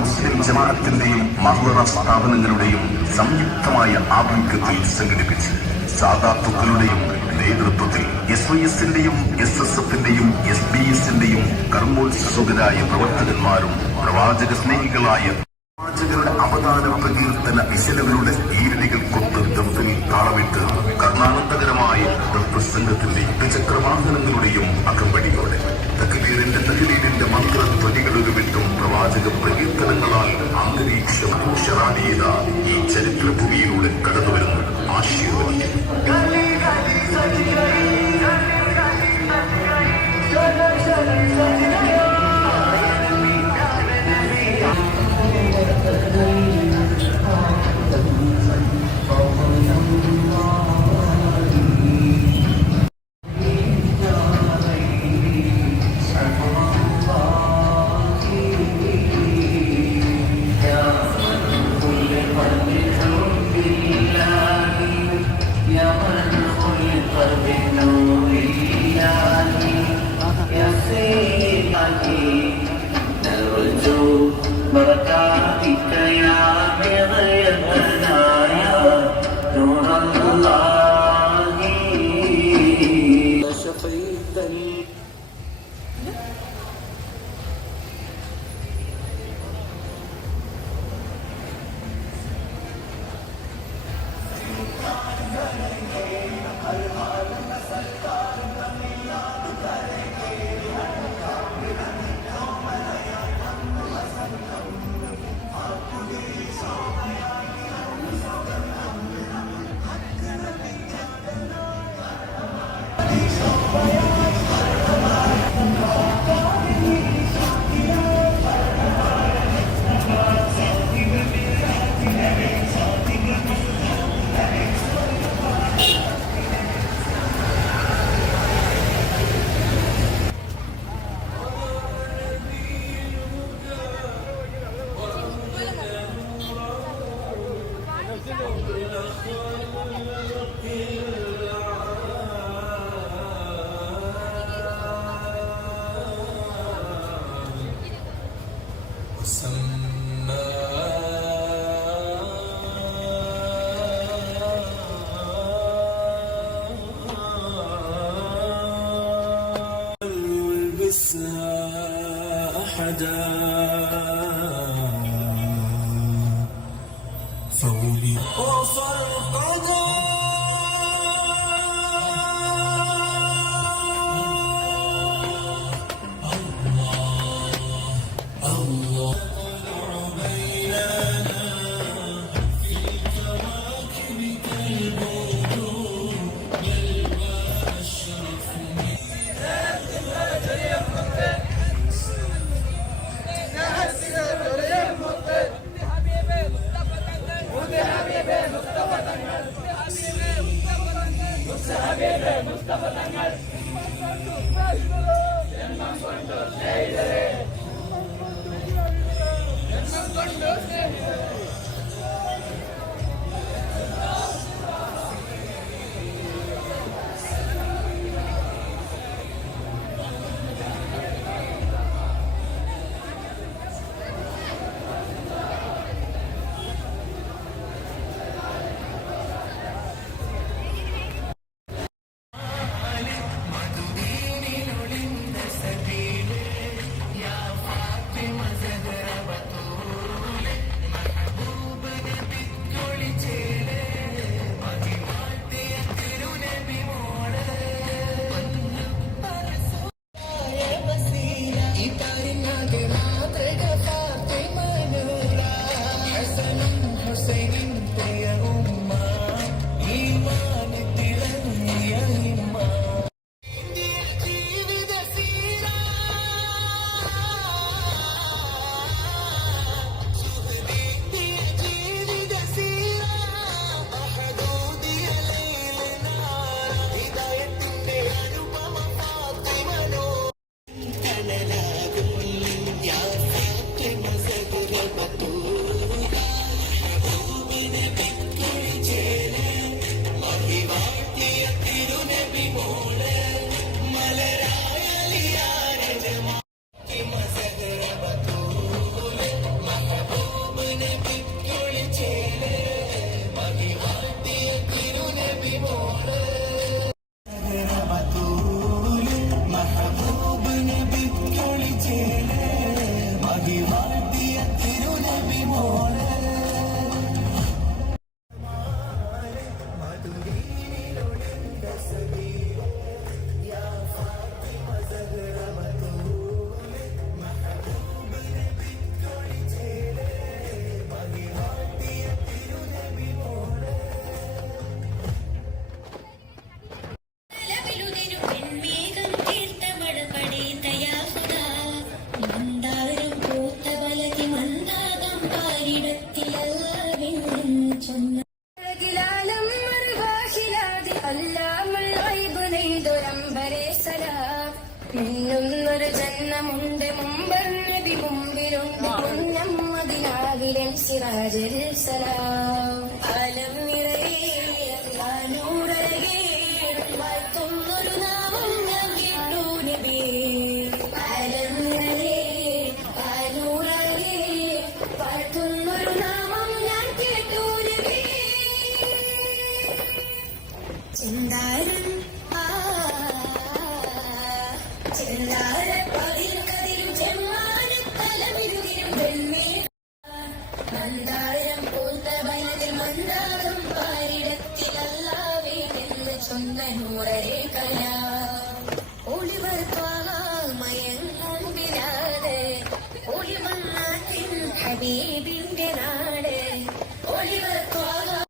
മുസ്ലിം ജമാഅത്തിന്റെയും മഹ്ലറ സ്ഥാപനങ്ങളുടെയും സംയുക്തമായ ആഭിമുഖ്യത്തിൽ സംഘടിപ്പിച്ച് സാദാത്തുക്കളുടെയും നേതൃത്വത്തിൽ എസ് വൈ എസിന്റെയും എസ് എസ് എഫിന്റെയും എസ് ബി എസിന്റെയും കർമ്മോത്സുകരായ പ്രവർത്തകന്മാരും പ്രവാചക സ്നേഹികളായ പ്രവാചകരുടെ അവതാര പ്രകീർത്തന വിശലുകളുടെ ഈരടികൾ കൊത്ത് താളമിട്ട് കർണാനന്ദകരമായ ദഫ്രസംഘത്തിന്റെ ദ്വിചക്രവാഹനങ്ങളുടെയും അകമ്പടിയോടെ തകലീറിന്റെ തകലീരിന്റെ മന്ത്രധ്വനികളുരുവിട്ടും പ്രവാചക പ്രകീർത്തനങ്ങളാൽ അന്തരീക്ഷം ചരിത്ര ഈ ചരിത്രഭൂമിയിലൂടെ കടന്നുവരുന്നു ആശീർവദിക്കുന്നു النساء أحدا. فولي. وفرقا മുസ്തഫ തങ്ങൾ ജന്മമുണ്ട് മുമ്പർന്നതി മുമ്പിലുണ്ട്. കുഞ്ഞമ്മതിനാകിലൻ സിറാജൽ സലാം. അലം നിറയെ சொந்த நூறே கயா ஒளிவர் காலா மயங்கும் விராது ஒளிவண்ணாத்தின் ஹபீபின் நாடு ஒளிவர் காலா